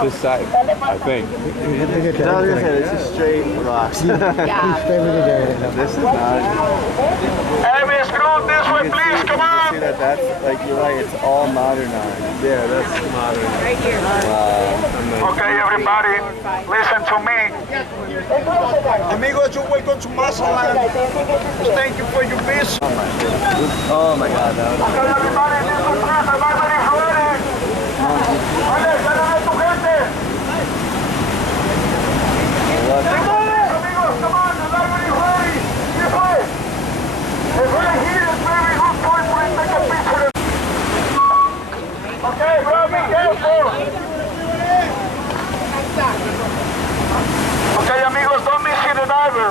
This side, I think. No, this is straight rocks. Yeah. This is not. Hey, Miss Cruz, this way, please, come on. See that? That's like you're right. It's all modernized. Yeah, that's modern. Right here. Okay, everybody, listen to me. Amigos, you're welcome to Mazatlán. Thank you for your visit. Oh my God, that was. Okay, everybody, this is Chris. Everybody's ready. Vale, dale tu gente. Amigos, come on, everybody's ready. This way. It's right here, baby. Who's going for it? Take a picture. Okay, bro, be careful. Okay, amigos, don't miss the diver.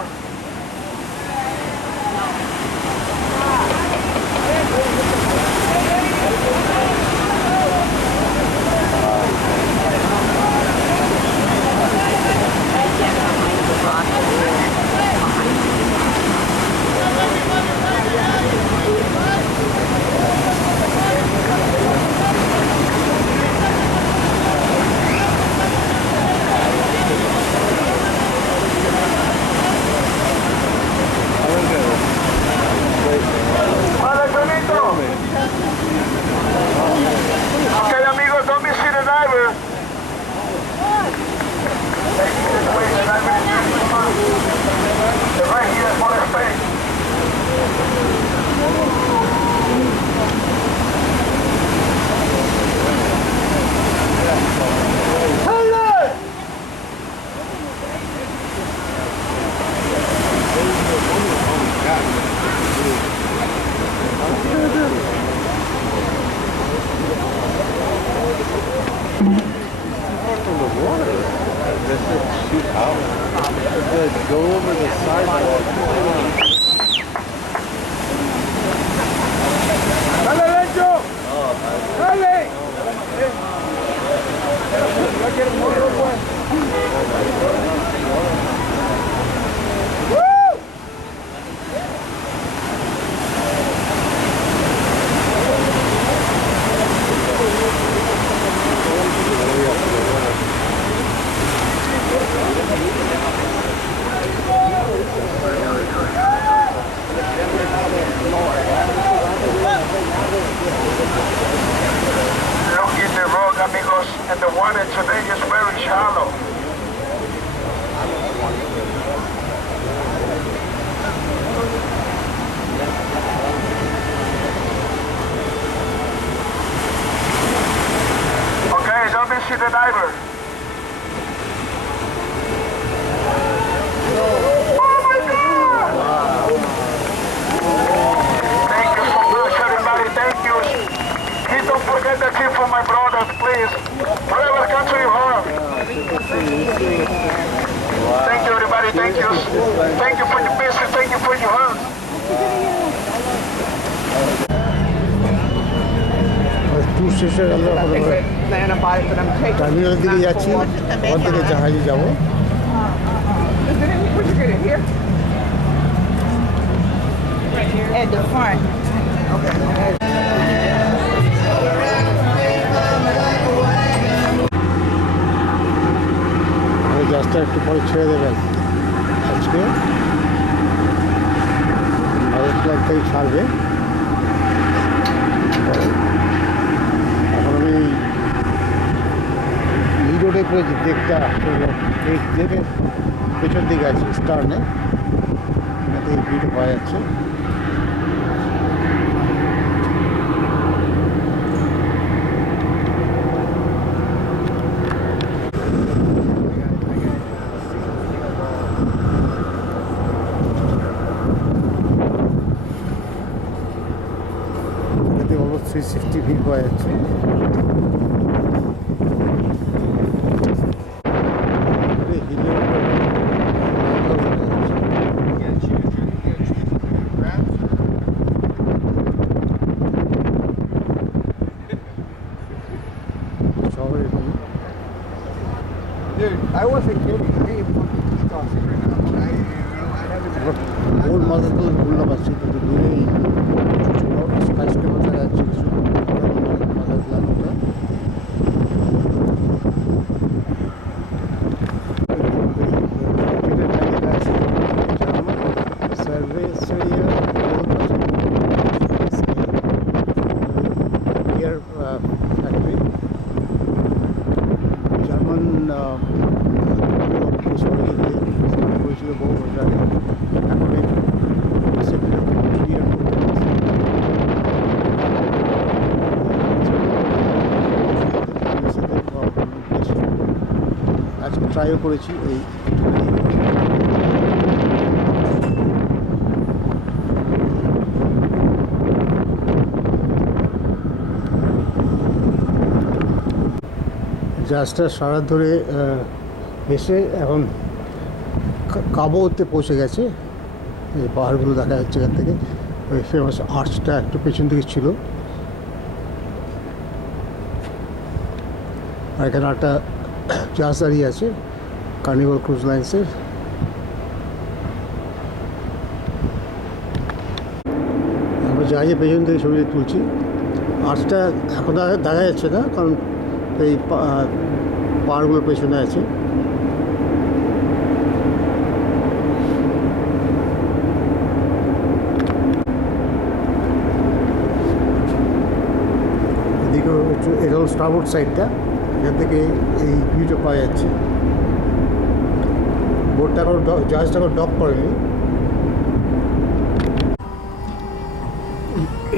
Okay, amigos, don't miss the diver. Right here, for the space. Go over the sidewalk. Dale, Lencho. Dale. Look at the road, amigos, and the water today is very shallow. Okay, don't miss the diver. Oh my God! Thank you so much, everybody. Thank you. Please don't forget the tip for my brothers, please. Whatever country you have. Thank you, everybody. Thank you. Thank you for your business. Thank you for your help. Tour শেষে গেল টার্মিনালের দিকে যাচ্ছি ওখান থেকে জাহাজে যাবো At the front. গ্যাসটা একটু পরে ছেড়ে দেবেন আজকে ভারত ফ্লাইট থেকে ছাড়বে এখন আমি লিডোটে করেছি দেখটা দেখে পেছন দিকে আছে স্টার্নে এতে ভিড় পাওয়া যাচ্ছে এতে অলমোস্ট 360 ভিড় পাওয়া যাচ্ছে Dude, I wasn't kidding. I ain't fucking toxic right now. ওর মাঝে তো ঘুরলাম আসছি কিন্তু দূরেই স্কাই স্ক্রেপার দেখা যাচ্ছে কিছু মাঝে বিয়ার ফ্যাক্টরি জার্মান করেছিল বহু বছর আগে। এখন আজকে ট্রাইও করেছি এই জাহাজটা সারা ধরে এসে এখন কাবোতে পৌঁছে গেছে। এই পাহাড়গুলো দেখা যাচ্ছে এখান থেকে। ওই ফেমাস আর্চটা একটু পেছন দিকে ছিল। আর এখানে একটা জাহাজ দাঁড়িয়ে আছে কার্নিভাল ক্রুজ লাইন্সের। আমরা জাহাজের পেছন থেকে ছবি তুলছি। আর্চটা এখন দেখা যাচ্ছে না, কারণ এই পাহাড়গুলোর পেছনে আছে। এদিকে এটা হল স্টারবোর্ড সাইডটা, এখান থেকে এই ভিউটা পাওয়া যাচ্ছে। বোটটা এখন জাহাজটা এখন ডক করেনি।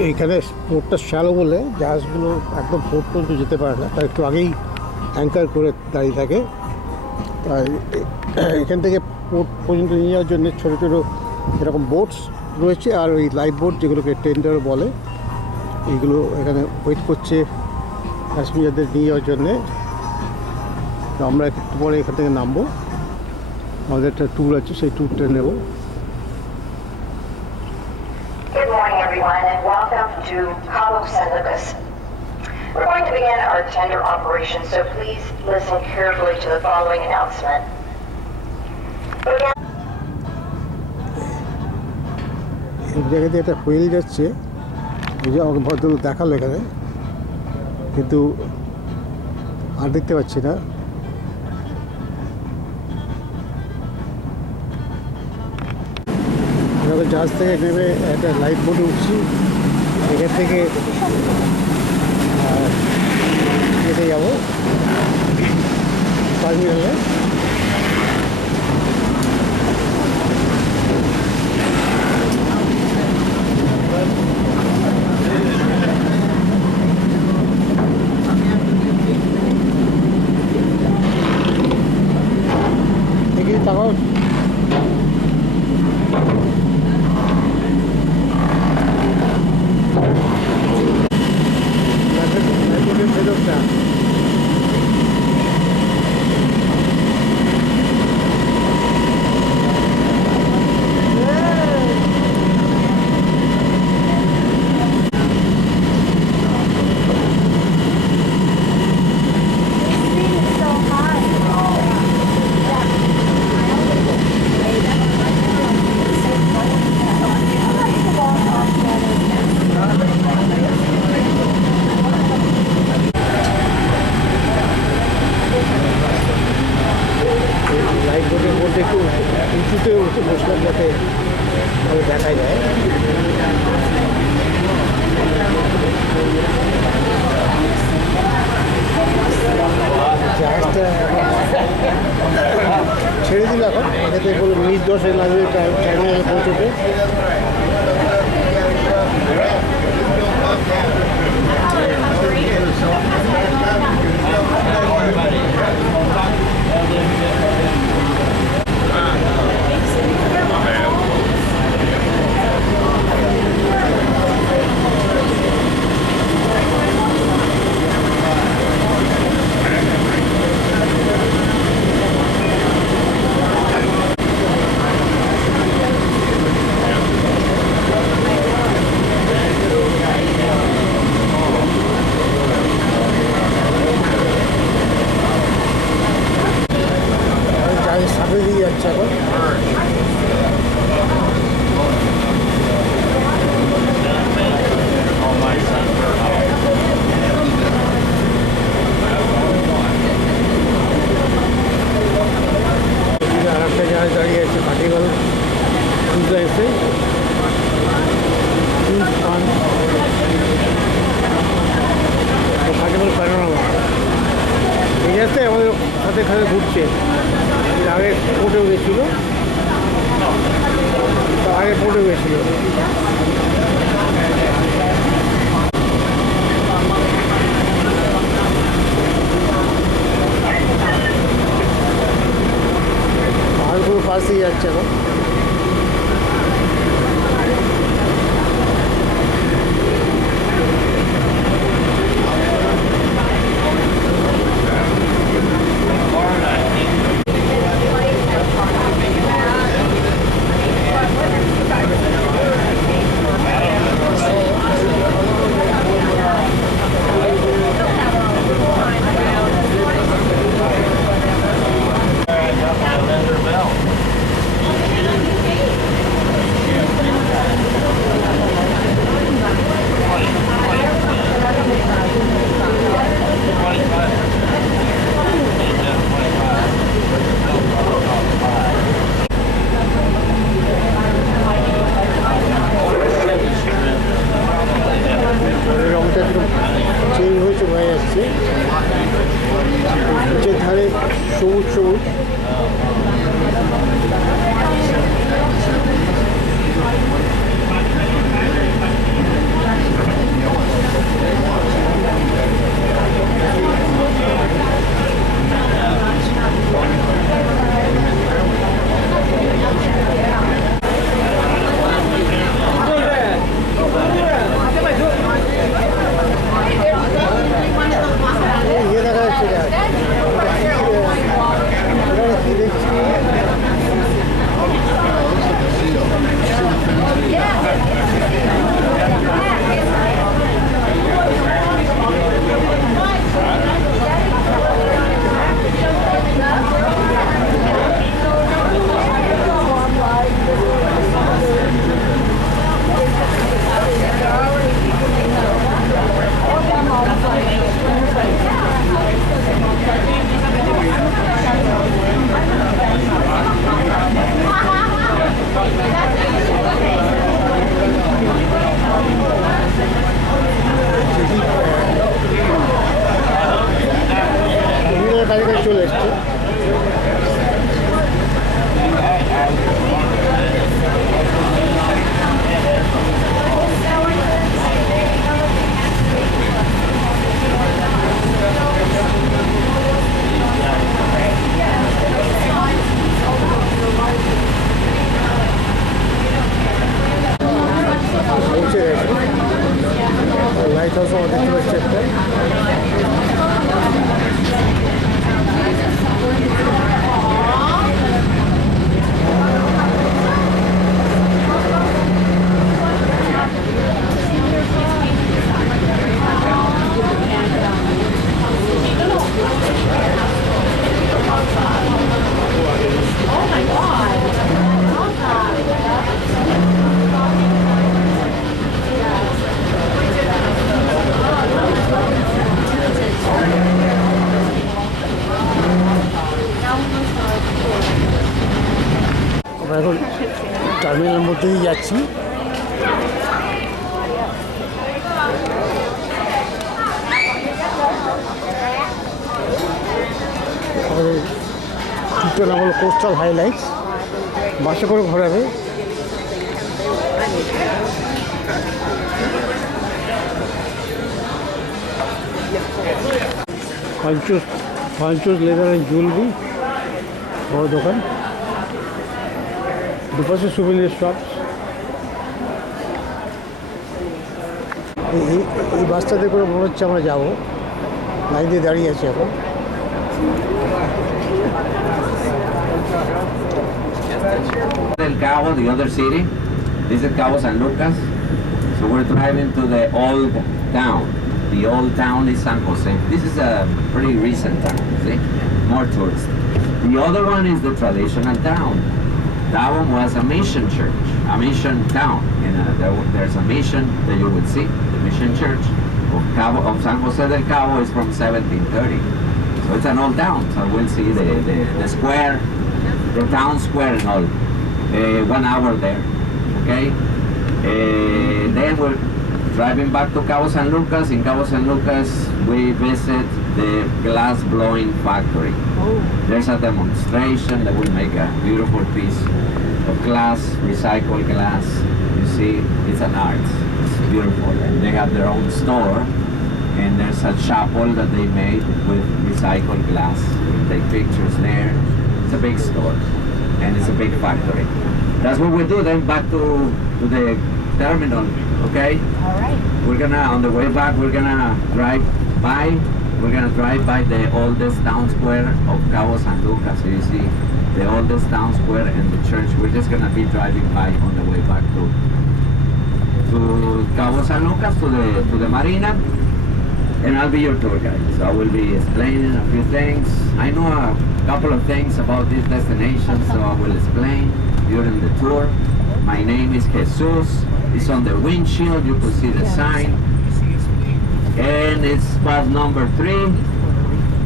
এইখানে পোর্টটা শ্যালো বলে জাহাজগুলো একদম পোর্ট পর্যন্ত যেতে পারে না, তার একটু আগেই অ্যাঙ্কার করে দাঁড়িয়ে থাকে। আর এখান থেকে পোর্ট পর্যন্ত নিয়ে যাওয়ার জন্য ছোটো ছোটো এরকম বোটস রয়েছে, আর ওই লাইফ বোট যেগুলোকে টেন্ডার বলে, এইগুলো এখানে ওয়েট করছে প্যাসেঞ্জারদের নিয়ে যাওয়ার জন্যে। তো আমরা একটু পরে এখান থেকে নামবো, আমাদের একটা ট্যুর আছে, সেই ট্যুরটা নেব। Good morning, everyone, and welcome to Cabo San Lucas. We're going to begin our tender operation, so please listen carefully to the following announcement. এই জায়গাতে একটা হুইল যাচ্ছে, এই যে আমাকে ভদ্রলোক দেখালো এখানে, কিন্তু আর দেখতে পাচ্ছি না। আমরা জাহাজ থেকে নেমে একটা লাইফ বোটে উঠছি, এখান থেকে যেতে যাবো টার্মিনালে। দেখি তাকাও, ভেতরটা লাইফ বোটের মধ্যে একটু উঁচুতে উঠে বসলাম যাতে ভালো দেখা যায়। জাহাজটা ছেড়ে দিল এখন, এটাতে বলে মিনিট 10 লাগবে টার্মিনালে পৌঁছতে। ঘুরছে, এর আগে পোর্টেও গেছিল, আগে পোর্টেও গেছিল। পাহাড়গুলো পাশ দিয়ে যাচ্ছে এখন। রংটা একটু চেঞ্জ হয়েছে, হয়ে যাচ্ছে, নিচের ধারে সবুজ সবুজ, দেখা যাচ্ছে কি দেখছি, কাছাকাছি চলে এসছে। পৌঁছে গেছে লাইট হাউস, আমাদের দেখতে পাচ্ছি একটা। আমরা এখন টার্মিনালের মধ্যে দিয়ে যাচ্ছি। আমাদের ট্রিপটার নাম হলো কোস্টাল হাইলাইটস, বাসে করে ঘোরাবে। পাঞ্চোস লেদার অ্যান্ড জুয়েলারি, বড় দোকান, দুপাশে সুভিনিয়ার শপ। এই বাসটাতে করে মনে হচ্ছে আমরা যাবো, লাইন দিয়ে দাঁড়িয়ে আছি এখন। El Cabo, the other city. This is Cabo San Lucas. So we're driving to the old town. The old town is San Jose. This is a pretty recent town, see? More tourists. The other one is the traditional town. That one was a mission church, a mission town. There's a mission that you would see. The mission church of San Jose del Cabo is from 1730. So it's an old town. So we'll see the square, the town square and all. 1 hour there, okay? Then Driving back to Cabo San Lucas, in Cabo San Lucas we visit the glass blowing factory. There's a demonstration that will make a beautiful piece of glass, recycled glass. You see, it's an art. It's beautiful. And they have their own store, and there's a chapel that they made with recycled glass. We take pictures there. It's a big store, and it's a big factory. That's what we do. Then back to the terminal. Okay. All right. We're gonna, on the way back, we're gonna drive by the oldest town square of Cabo San Lucas. So you see the oldest town square and the church. We're just gonna be driving by on the way back to Cabo San Lucas, to the marina, and I'll be your tour guide. So I will be explaining a few things. I know a couple of things about this destination, so I will explain during the tour. My name is Jesus. It's on the windshield. You can see the sign. And it's bus number 3.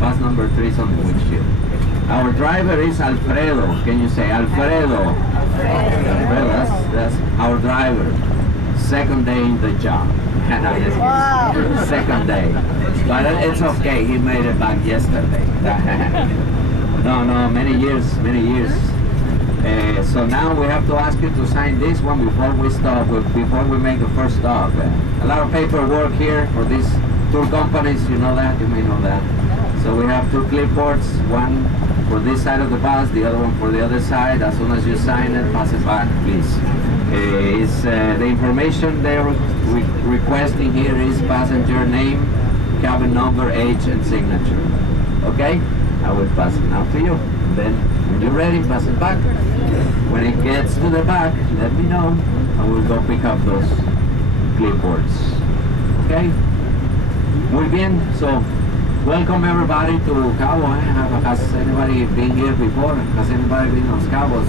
Bus number 3 is on the windshield. Our driver is Alfredo. Can you say Alfredo? Alfredo, that's our driver. Second day in the job. Second day. But it's okay. He made it back yesterday. No, many years. So now we have to ask you to sign this one before we stop, before we make the first stop. A lot of paperwork here for these tour companies, you know that, you may know that. So we have 2 clipboards, one for this side of the bus, the other one for the other side. As soon as you sign it, pass it back, please. The information they're requesting here is passenger name, cabin number, age, and signature. Okay? I will pass it now to you. Then, when you're ready, pass it back. When it gets to the back, let me know. I will go pick up those clipboards. Okay? Muy bien. So, welcome everybody to Cabo. Has anybody been here before? Has anybody been in Los Cabos?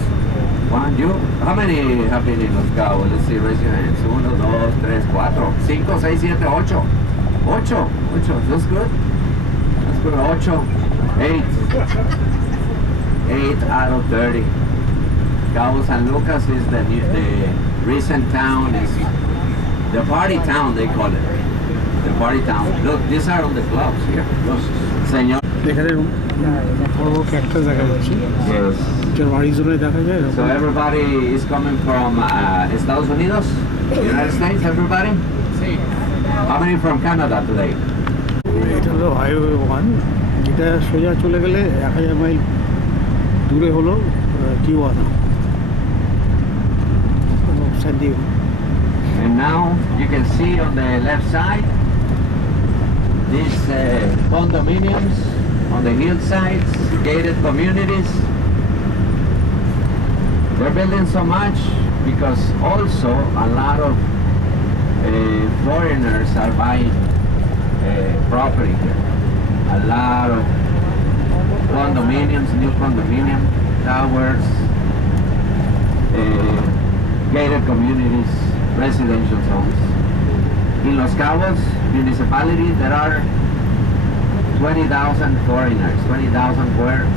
One, you? How many have been in Los Cabos? Let's see, raise your hands. 1, 2, 3, 4, 5, 6, 7, 8. 8. That's good. That's good. 8 out of 30. Cabo San Lucas is the recent town. Is the party town, they call it. The party town. Look, these are on the clubs here. Los señor. এখানে বড় বড় cactus দেখা যাচ্ছে Yes. যার হরিজনে দেখা যায় So everybody is coming from Estados Unidos, United States. Everybody. How many from Canada today? এটা হলো হাইওয়ে 1, যেটা সোজা চলে গেলে 1000 মাইল দূরে হলো টিওয়ানা, San Diego. And now you can see on the left side these condominiums on the hillsides, gated communities. They're building so much because also a lot of foreigners are buying property here. A lot of condominiums, new condominium towers, gated communities, residential zones. In Los Cabos municipality, there are 20,000 foreigners, 20,000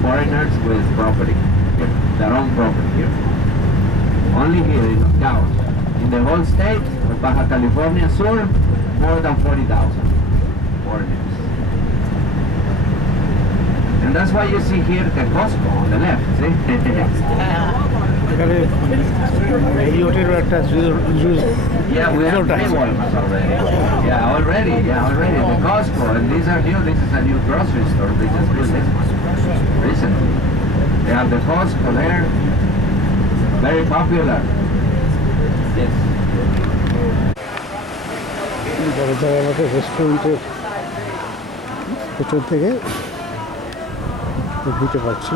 foreigners with property here, their own property here. Only here in Los Cabos. In the whole state of Baja California Sur, more than 40,000 foreigners. And that's why you see here the Costco on the left, see? এখানে এলিওটেরও একটা Yeah, we have three Walmarts already. Yeah, already. The Costco, and these are new. This is a new grocery store. They just built this one recently. They have the Costco there. Very popular. Yes. বড় জায়গায় আমাকে রেস্টুরেন্টের পেছন থেকে বুঝতে পারছি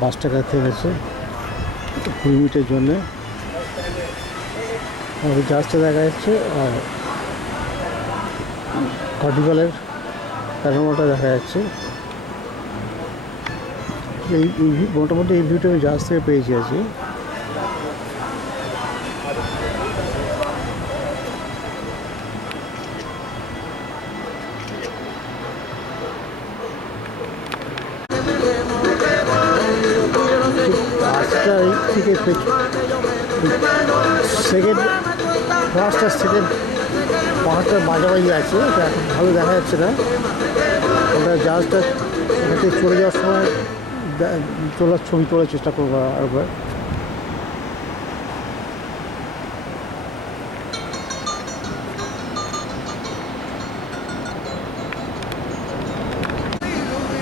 বাসটা কাছে গেছে 2 মিনিটের জন্যে আমাদের জাহাজটা দেখা যাচ্ছে আর কার্নিভালের প্যানোরামাটা দেখা যাচ্ছে। এই মোটামুটি এই ভিউটা আমি জাহাজ থেকে পেয়েছি আছি। থেকে সেকেন্ড ফার্স্ট আর সেকেন্ড পাহাড়টার মাঝামাঝি আছে, এটা এখন ভালো দেখা যাচ্ছে না। আমরা জাহাজটা এখান থেকে চলে যাওয়ার সময় ছবি তোলার চেষ্টা করবো আরেকবার।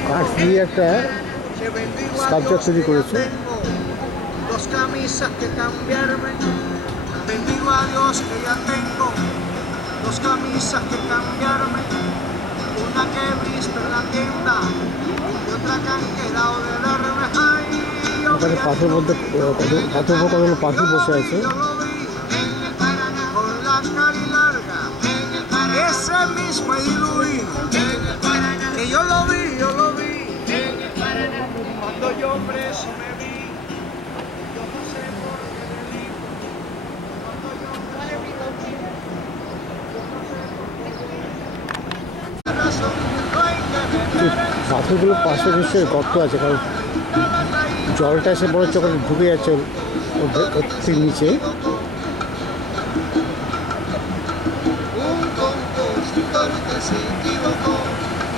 কাঠ দিয়ে একটা স্কাল্পচার তৈরি করেছে। Dos camisas que cambiarme, bendigo a Dios que ya tengo dos camisas que cambiarme, una que he visto en la tienda y otra que han quedado de darme. Ay, yo এখানে পাথরের মধ্যে পাথরের উপর কতগুলো পাখি বসে আছে। lo vi en el Paraná con la cari larga, en el Paraná, ese mismo Iluino, en el Paraná, que yo lo vi en el Paraná, cuando yo preso me vi. পাথরগুলোর পাশে নিশ্চয়ই গর্ত আছে, কারণ জলটা এসে বড় চোখে ঢুকে যাচ্ছে ওর থেকে নিচে। Un compositor que se equivocó,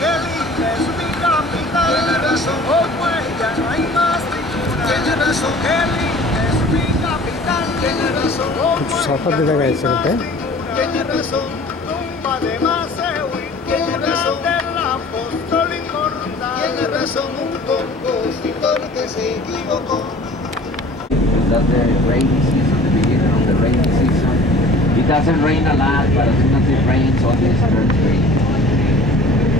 que linda es mi capital. Tiene razón, como ella no hay más ninguna. Tiene razón, que linda es mi capital. Tiene razón, como সাফাতে দেখা যাচ্ছে এটা। tiene razón, tumba de Maceuí. Tiene razón, del apóstol inmortal. Tiene razón, un compositor que se equivocó. That's the rainy season, the beginning of the rainy season. It doesn't rain a lot, but as soon as it rains, all this turns green.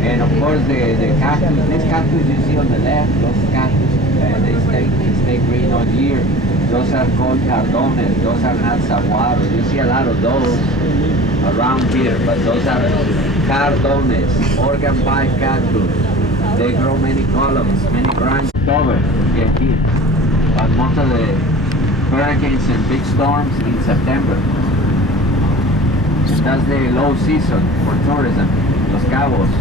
And of course, the cactus, these cactus you see on the left, those cactus, they stay green all year. Those are called cardones. Those are not saguaros. You see a lot of those around here, but those are cardones, organ pipe cactus. They grow many columns, many branches. October get hit, but most of the hurricanes and big storms in September. That's the low season for tourism. Los Cabos.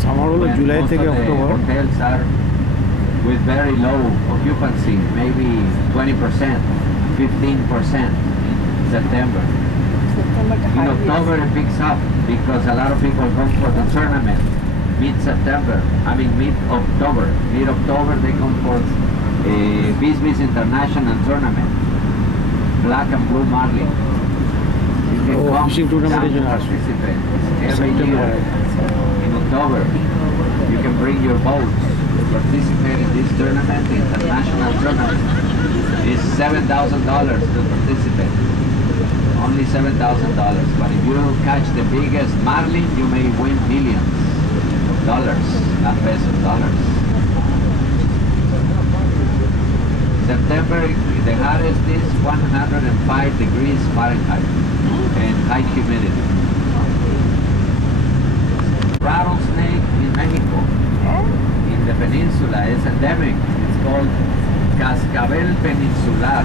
Summer হলো When July most থেকে of the October. hotels are with very low occupancy, maybe 20%, 15% in September. In October it picks up because a lot of people come for the tournament. Mid-October, they come for a Bisbee's International Tournament, Black and Blue Marlin. You can come fishing tournament down is to in participate every September. year. In October, you can bring your boats to participate in this tournament, the international tournament. It's $7,000 to participate. Only $7,000. But if you catch the biggest marlin, you may win millions of dollars, not pesos, dollars. September, the hottest is 105 degrees Fahrenheit and high humidity. Rattlesnake in Mexico, in the peninsula, is endemic. It's called Cascabel peninsular.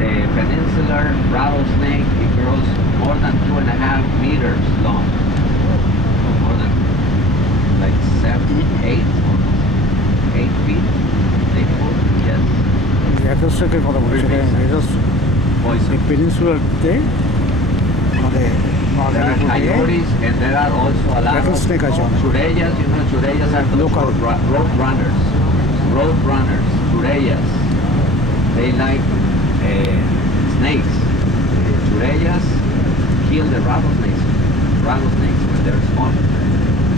The peninsular rattlesnake, it grows more than 2.5 meters long. More than like 8 feet. Yes. র্যাটলস্নেকের কথা বলছি, Poison. পেনিনসুলারতে আমাদের There are coyotes and there are also a lot of rattlesnake আছে অনেক। chureyas. You know, chureyas are those Local. road runners. Road runners, chureyas. They like snakes. Chureyas kill the rattlesnakes when they're small.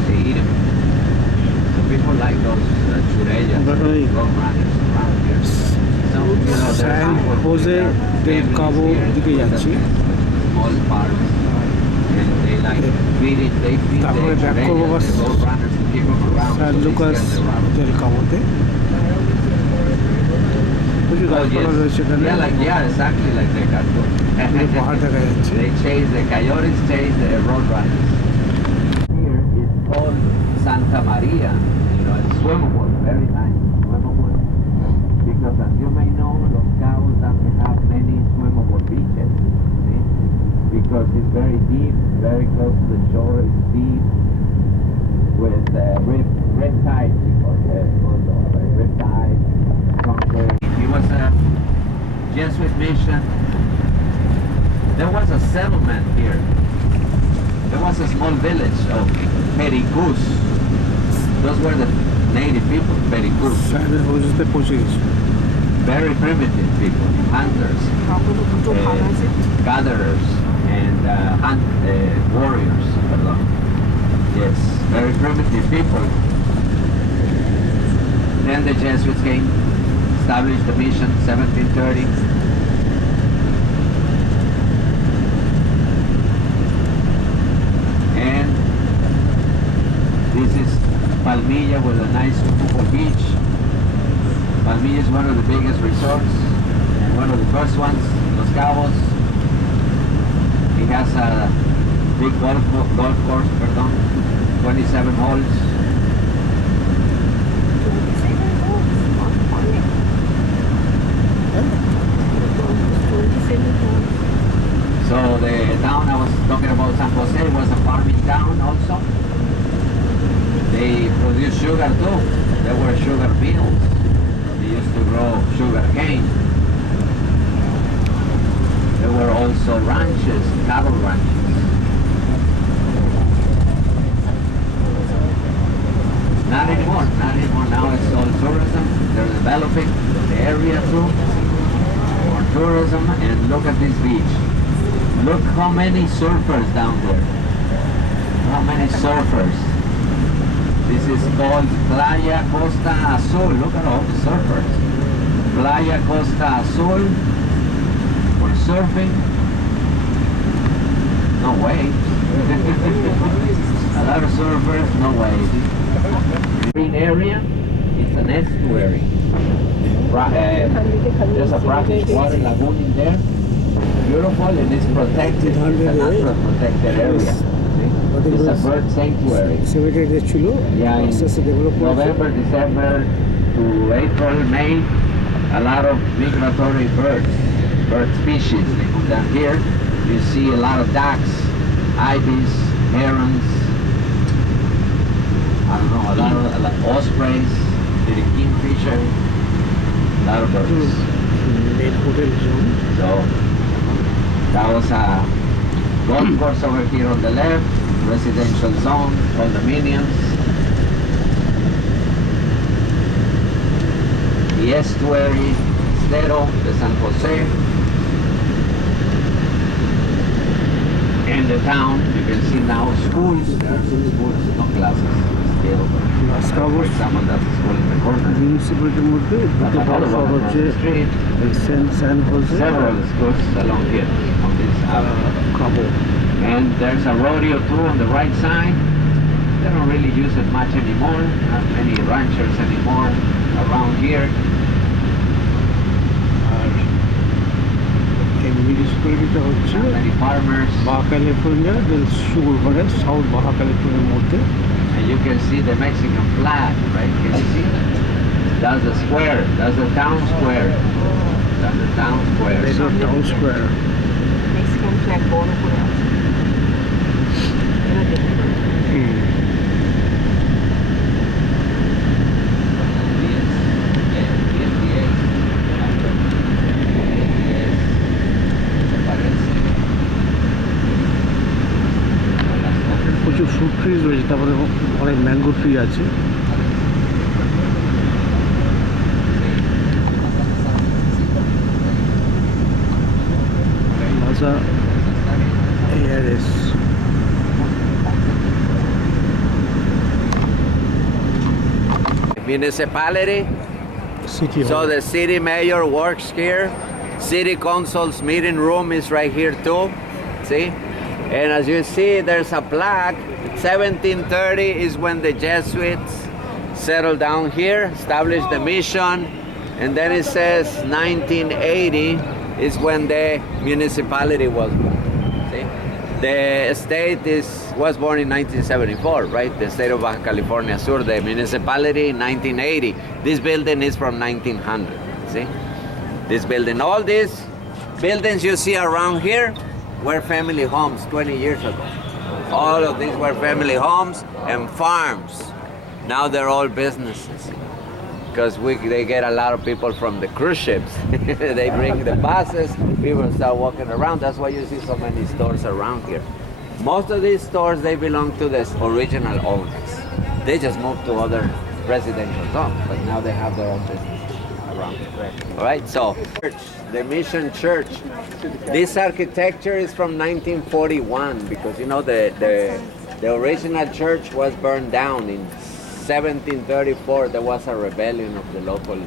They eat them. So people like those chureyas, Definitely. road runners around here. So, you know, San Jose del Cabo দিকে যাচ্ছি। small parks. And they like feeding, they feed the তারপরে back করবো chureyas, আবার the road runners to keep them around. San so they Lucas scare the rattlesnakes. del কাবোতে প্রচুর Oh, গাছপালা yes. রয়েছে এখানে। Yeah, exactly like the cartoon. পাহাড় দেখা যাচ্ছে। They chase the coyotes, chase the road runners. Here it's called Santa Maria. You know, it's swimmable, very nice swimmable. Because as you may know, Los Cabos doesn't have many swimmable beaches. See? Because it's very deep, very close to the shore. It's deep with red tide. Red tide. It was a Jesuit mission There was a settlement here. There was a small village of Pericus. Those were the native people, Pericus. Very primitive people, hunters, gatherers, and warriors. Yes, very primitive people. Then the Jesuits came, established the mission, 1730. And this is Palmilla with a nice beautiful beach. Palmilla is one of the biggest resorts, and one of the first ones, Los Cabos. It has a big golf course, 27 holes. So the town I was talking about, San Jose, was a farming town also. They produce sugar too. There were sugar mills. They used to grow sugar cane. There were also ranches, cattle ranches. Not anymore, not anymore. Now it's all tourism. They're developing the area too for tourism. And look at this beach. Look how many surfers down there. How many surfers. This is called Playa Costa Azul. Look at all the surfers. Playa Costa Azul for surfing. No waves. A lot of surfers, no waves. Green area, it's an estuary. There's a brackish water lagoon in there. Beautiful, and it's protected. It's a natural protected area. It's a bird sanctuary. Yeah, in November, December to April, May, a lot of migratory bird species. They come down here. You see a lot of ducks, ibis, herons. I don't know, a lot of ospreys, the kingfisher, a lot of birds. So that was a golf course over here on the left, residential zone, condominiums. The estuary, Estero, de San Jose. And the town, you can see now schools. There are some schools, no classes. Still, for someone that's school in the corner. Several schools along here on this avenue. And there's a rodeo too on the right side. They don't really use it much anymore. Not many ranchers anymore around here. Not many farmers. California, South Baja California. And you can see the Mexican flag, right? Can you see? That's the square. That's the town square. That's the town square. That's the town square. Mexican flag border por out. প্রচুর fruit trees রয়েছে, তারপরে অনেক mango tree আছে। Plaza ARS. Municipality. City So Hall. the city mayor works here. City council's meeting room is right here too. See? And as you see, there's a plaque. 1730 is when the Jesuits settled down here, established the mission. And then it says 1980 is when the municipality was born. See? The state was born in 1974, right? The state of Baja California Sur, the municipality in 1980. This building is from 1900, see? This building, all these buildings you see around here were family homes 20 years ago. All of these were family homes and farms. Now they're all businesses. because they get a lot of people from the cruise ships. They bring the buses, people start walking around. That's why you see so many stores around here. Most of these stores, they belong to the original owners. They just moved to other residential zones, but now they have their own business around here. All right, so the Mission Church. This architecture is from 1941 because you know the original church was burned down in 1734. There was a rebellion of the local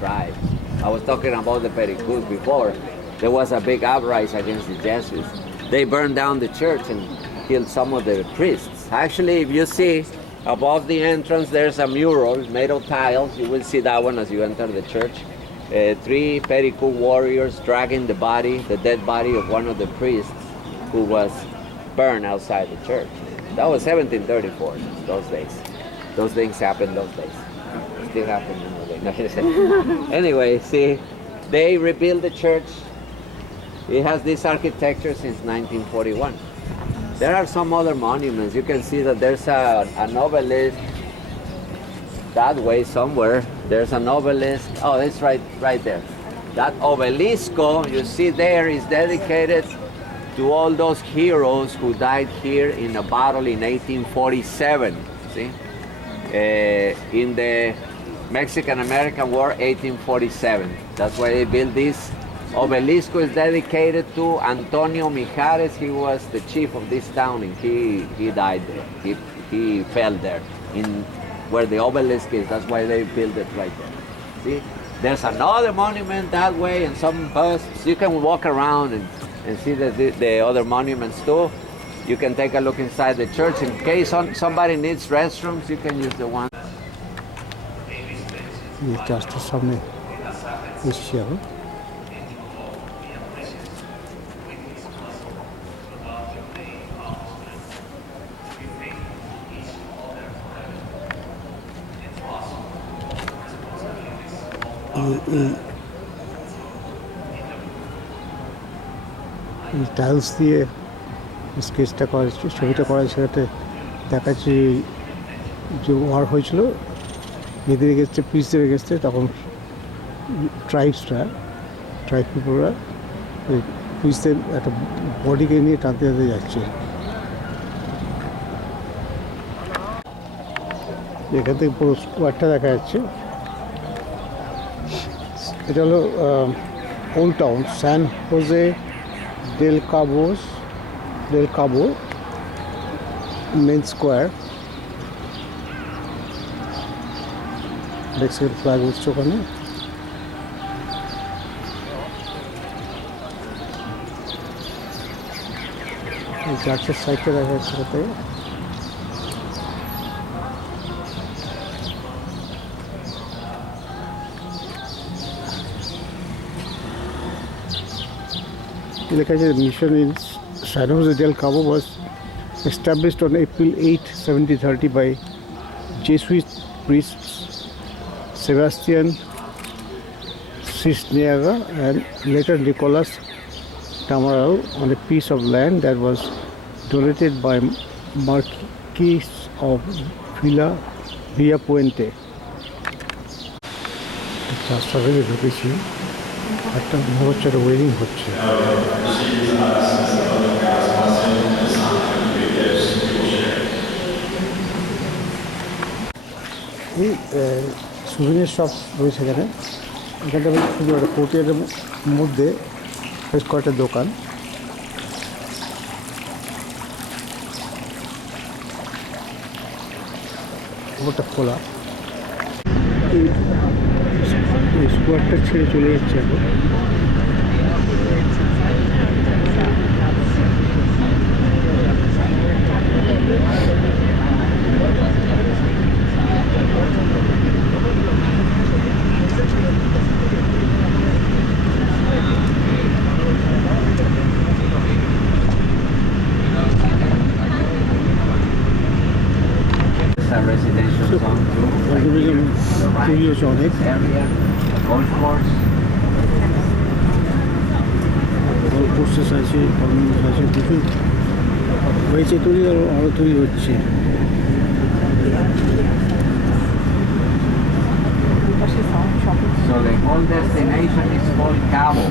tribes. I was talking about the Pericus before. There was a big uprising against the Jesuits. They burned down the church and killed some of the priests. Actually, if you see above the entrance, there's a mural made of tiles. You will see that one as you enter the church. 3 Pericus warriors dragging the dead body of one of the priests who was burned outside the church. That was 1734, those days. Those things happened those days. Still happen nowadays. Anyway, see, they rebuilt the church. It has this architecture since 1941. There are some other monuments. You can see that there's an obelisk that way somewhere. There's an obelisk. Oh, it's right there. That obelisco you see there is dedicated to all those heroes who died here in a battle in 1847. See? In the Mexican-American War, 1847. That's why they built this. Obelisco is dedicated to Antonio Mijares. He was the chief of this town, and he died there. He fell there, in where the obelisk is. That's why they built it right there. See, there's another monument that way, and some busts. You can walk around and see the other monuments too. You can take a look inside the church. In case somebody needs restrooms, you can use the one. Just সামনে এসছি আমি। এই tiles দিয়ে স্কেচটা করা ছবিটা করা সেটাতে দেখাচ্ছি যে ওয়ার হয়েছিল এদের এগেস্টে পিসদের এগেস্টে তখন ট্রাইব পিপলরা ওই পিসদের একটা বডিকে নিয়ে টানতে টানতে যাচ্ছে। এখান থেকে পুরো স্কোয়ারটা দেখা যাচ্ছে। এটা হলো old town San Jose del Cabo main square. Mexican flag উঠছে ওখানে। চার্চের সাইডটা দেখা যাচ্ছে কোথায়। লেখা আছে mission in San Jose del Cabo was established on April 8, 1730 by Jesuit priests Sebastian Cisniega and later Nicolas Tamaral on a piece of land that was donated by Marquis of Villa Puente. রাস্তাটাকে ঢুকেছি, একটা মনে হচ্ছে একটা wedding হচ্ছে। এই souvenir shop রয়েছে এখানে। এখানটা বেশ সুন্দর একটা কোর্টিয়ারের মধ্যে বেশ কয়েকটা দোকান। ওটা খোলা। এই স্কোয়ারটা ছেড়ে চলে যাচ্ছে এখন। অনেক কোর্সেস আছে, কমিউনিটি আছে, কিছু হয়েছে তৈরি আরও তৈরি হচ্ছে। So the whole destination is called Cabo.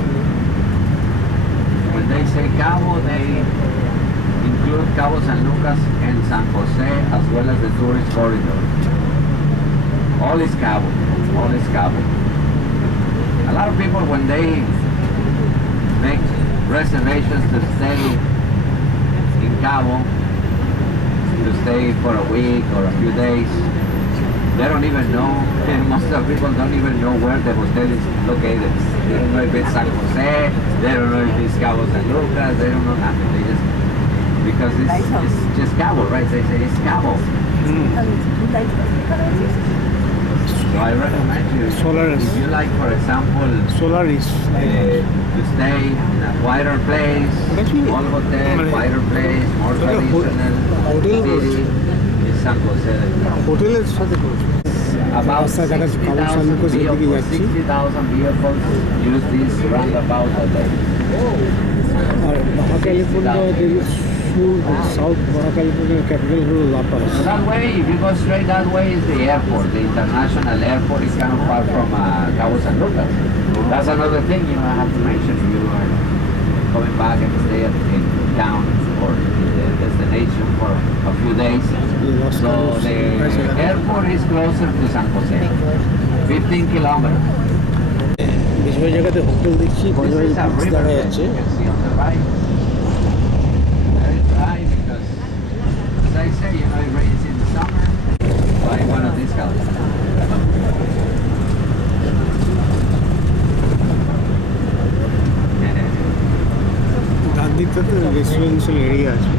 When they say Cabo, they include Cabo San Lucas and San Jose, as well as the tourist corridor. All is Cabo. All is Cabo. A lot of people, when they make reservations to stay in Cabo, to stay for a week or a few days, they don't even know, most of the people don't even know where the hotel is located. They don't know if it's San Jose, they don't know if it's Cabo San Lucas, they don't know nothing. They just, because it's just Cabo, right? They say it's Cabo. So I recommend you, Solaris. if you like, for example, Solaris. to stay in a quieter place, small hotel, quieter place, more traditional city, is San Jose. হোটেলের সাথে About রাস্তায় দেখা যাচ্ছে কালো সান 60,000 লুকাসের দিকে vehicles, যাচ্ছি 60,000 vehicles use this roundabout a day. আর Baja California south Baja ক্যালিফোর্নিয়ার ক্যাপিটাল হলো La Paz So that way, if you go straight that way, is the airport. The international airport is kind of far from Cabo San Lucas. That's another thing I have to mention. If you are coming back and stay in town or in the destination for a few days. So the airport is closer to San Jose, 15 kilometers. বেশিরভাগ জায়গাতে hotel দেখছি This বড় is a river দেখা that যাচ্ছে you can see on the right. Very dry because, as I say, it rains in the summer. Buy one of these houses. ডান দিকটাতে residential area আছে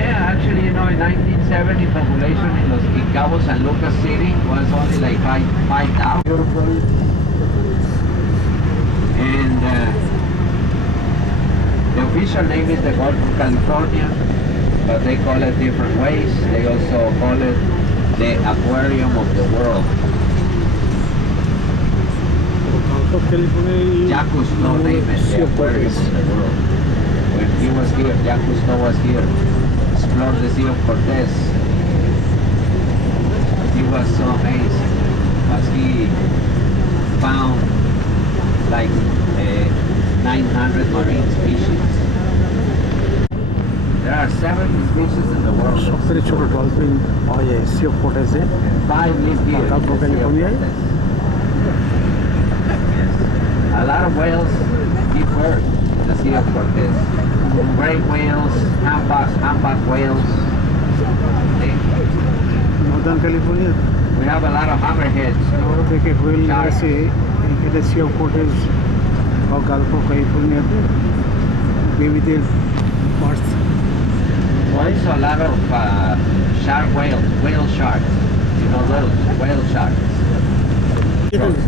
Yeah, actually, in 1970, population in Cabo San Lucas City was only like 5,000. And the official name is the Gulf of California, but they call it different ways. They also call it the aquarium of the world. Gulf of California Jacques Cousteau named it the aquarium of the world. When he was here, Jacques Cousteau was here, explored the Sea of Cortez. He was so amazed as he found like 900 marine species. There are 7 species in the world. সবথেকে ছোট dolphin পাওয়া যায় C of কোটেজে 5 live here. Gulf of in the Sea of California. Cortez. Yes. A lot of whales give birth in the Sea of Cortez. Great whales, humpback whales. Northern California We have a lot of hammerheads. বড় থেকে whale গেছে এইখানে sea of Cortez বা gulf of ক্যালিফোর্নিয়াতে বেবিদের birth Also a lot of shark whale sharks. You know those whale sharks.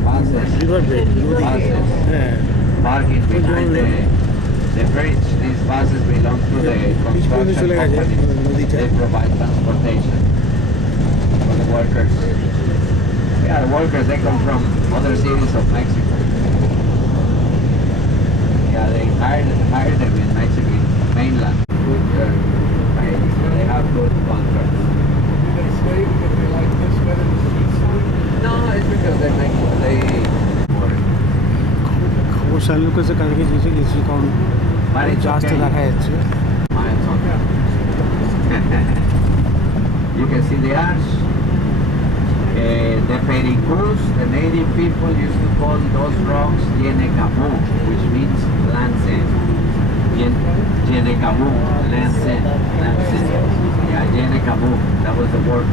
Buses. River bed নদী Buses হ্যাঁ parking behind the bridge. These buses belong to the construction company. They provide transportation for the workers. Yeah, the workers, they come from other cities of Mexico. Yeah, they hire them in Mexican mainland. Good, they have good contracts. They stay because they like this weather. No, it's because they make খবর সান লুকাসের কাছে গেছি গেছি কারণ জাহাজটা দেখা যাচ্ছে You can see the arch. The Pericruz, the native people used to call those rocks Yenecamu, which means land sand. Yenecamu, land sand. Yeah, Yenecamu, that was the word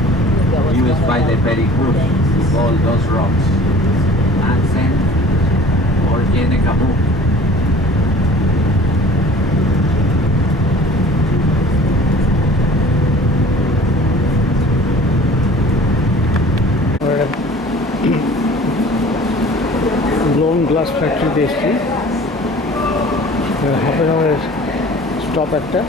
used by the Pericruz to call those rocks land sand or Yenecamu. Blown glass ফ্যাক্টরিতে এসেছি half an আওয়ারের stop একটা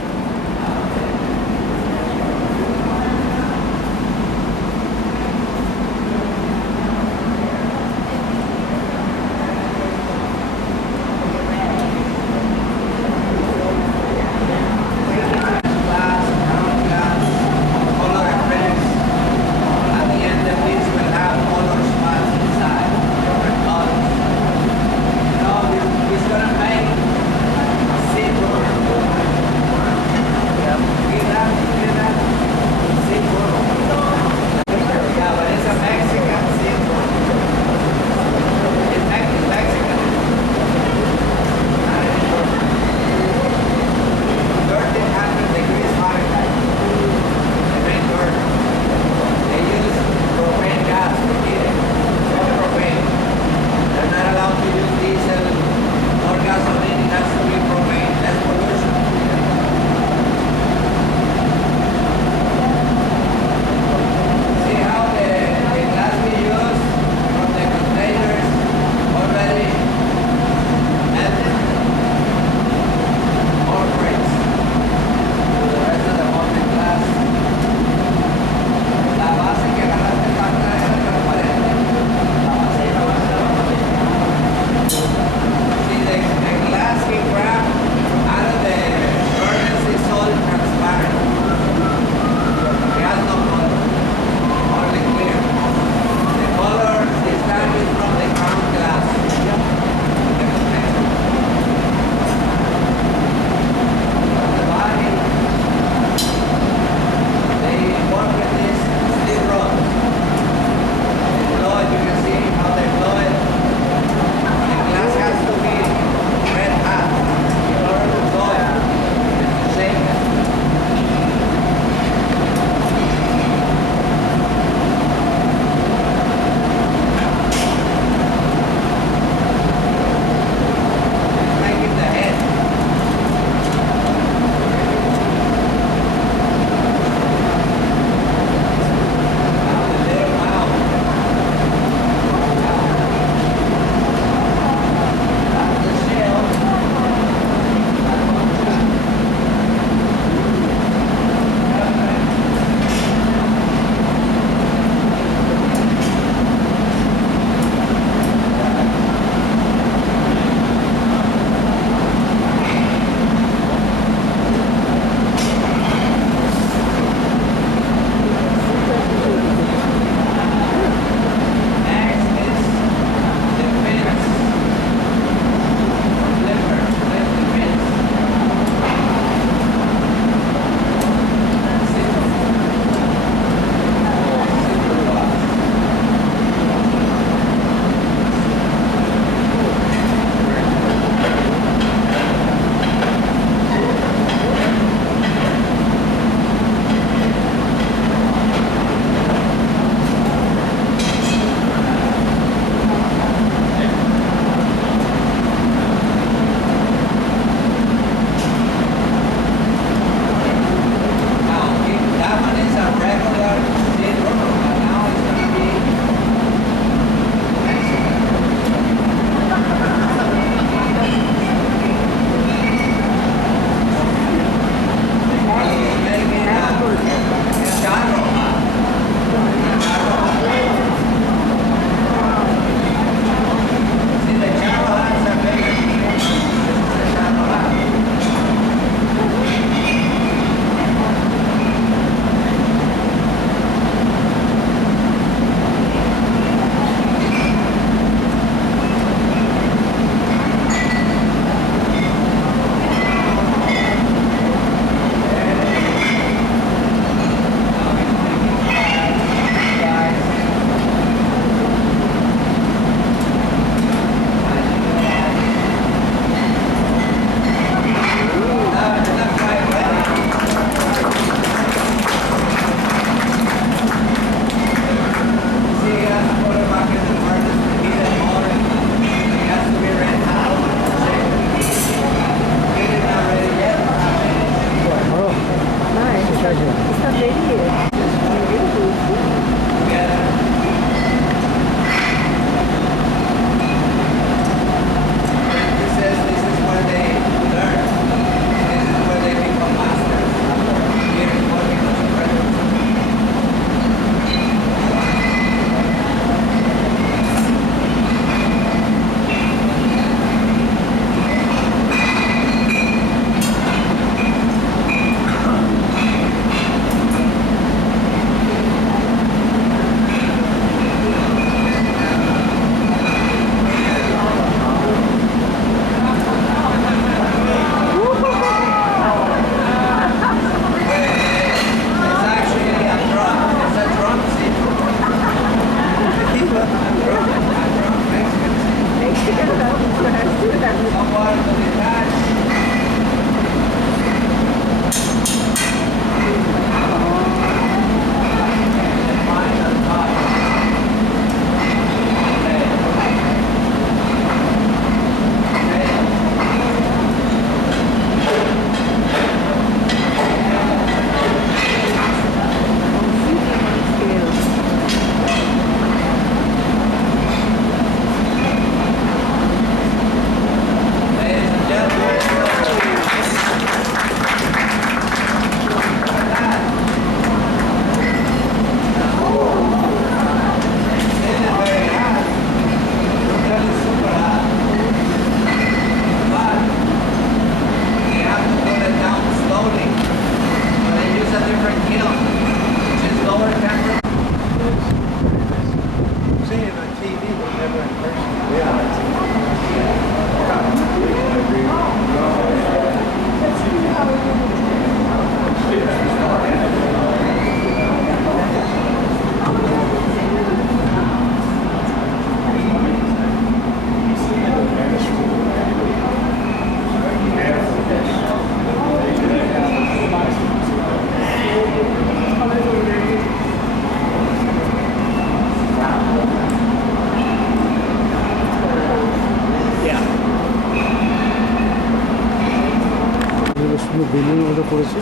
মতো করেছে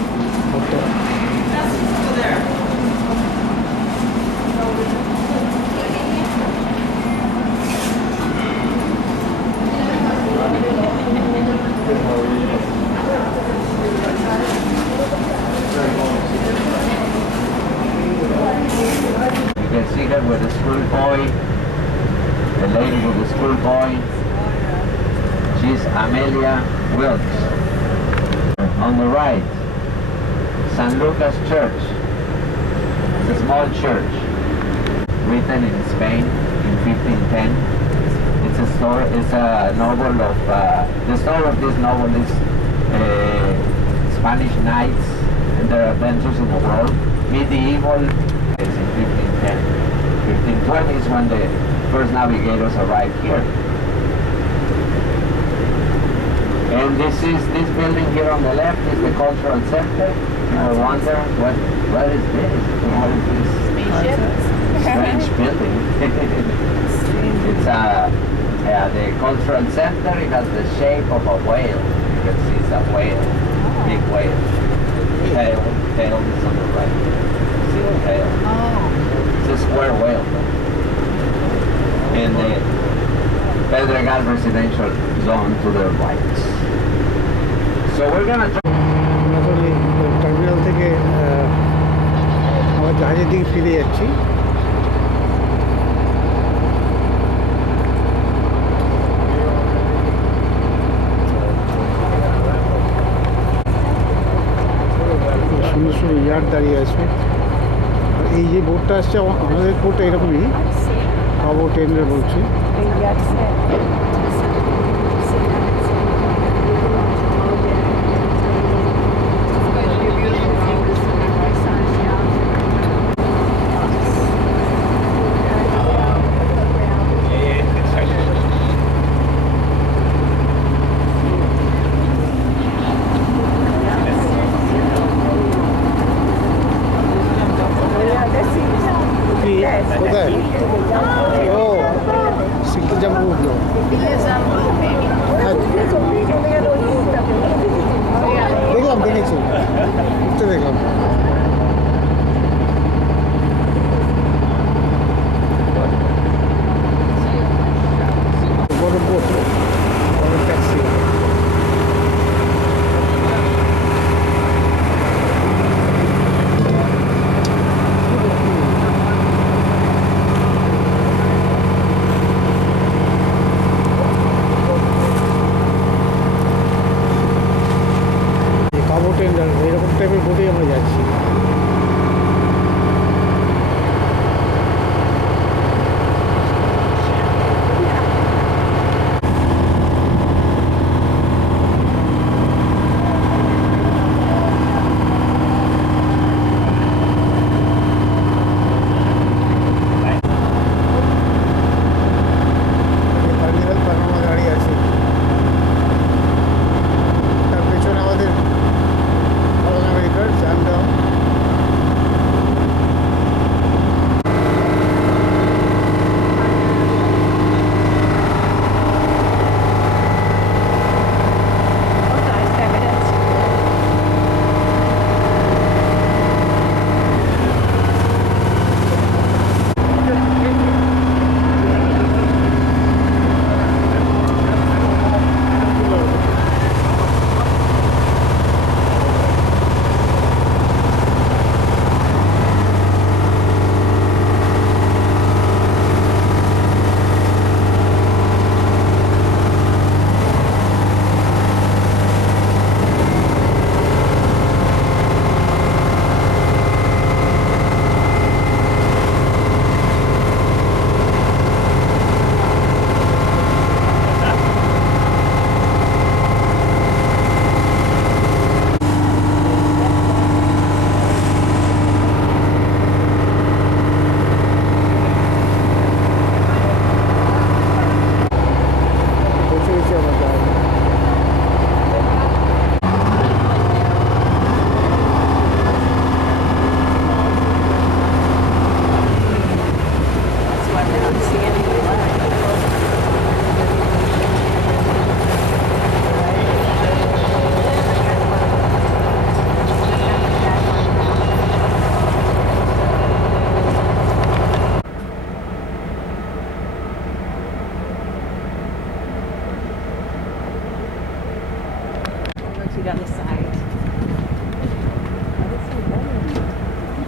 ঘরটা। You can see her with the school boy, the lady with the school boy. She's Amelia Wilkes. On the right, San Lucas Church. It's a small church, written in Spain in 1510. It's a story. It's a novel of the story of this novel is Spanish knights and their adventures in the world. Medieval is in 1510. 1520 is when the first navigators arrived here. And this building here on the left is the cultural center. I wonder what is this? What is this strange building? It's the cultural center. It has the shape of a whale. You can see it's a whale, big whale. Tail is on the right. See the tail? It's a square whale. And the Pedregal residential zone to the right. So we're gonna terminal থেকে আমার জাহাজের দিকে ফিরে যাচ্ছি। সুন্দর সুন্দর yard দাঁড়িয়ে আছে। আর এই যে বোটটা আসছে আমাদের বোটটা এরকমই কাবো টেন্ডার বলছি। কোথায়? ও সিকিম জাম্বু উঠলো। দেখলাম দেখেছি উঠতে দেখলাম। বড় বোট, বড় ট্যাক্সি। এরকম টাইপের বোটেই আমরা যাচ্ছি।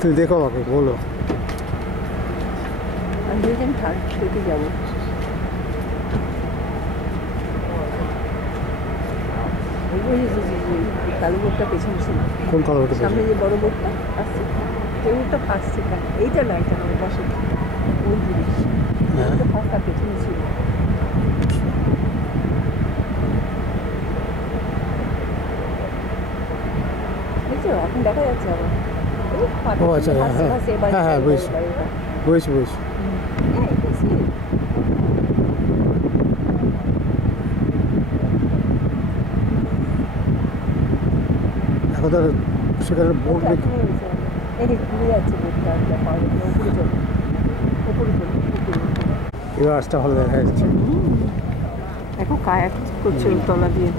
তুমি দেখো আমাকে বলো। আমি দুজন থাক দেখে যাবো। ওই কালো বোটটা পেছনে ছিল, কোন কালো বোটটা সামনে যে বড় বোটটা আসছে, ওই বোটটা ফার্স্ট সেখানে, এইটা না, এটা না, পাশে ওই জিনিস ওটা ফার্স্ট আর পেছনে ছিল। বুঝছো, এখন দেখা যাচ্ছে আবার ও আচ্ছা, হ্যাঁ হ্যাঁ হ্যাঁ বুঝছি বুঝছি বুঝছি। এখন তো সেখানে বোট দেখি। ঘুরে যাচ্ছে বোটটা, উপরে চলে, উপরে এবার আসতে ভালো দেখা যাচ্ছে। দেখো কায়াক করছে তলা দিয়ে।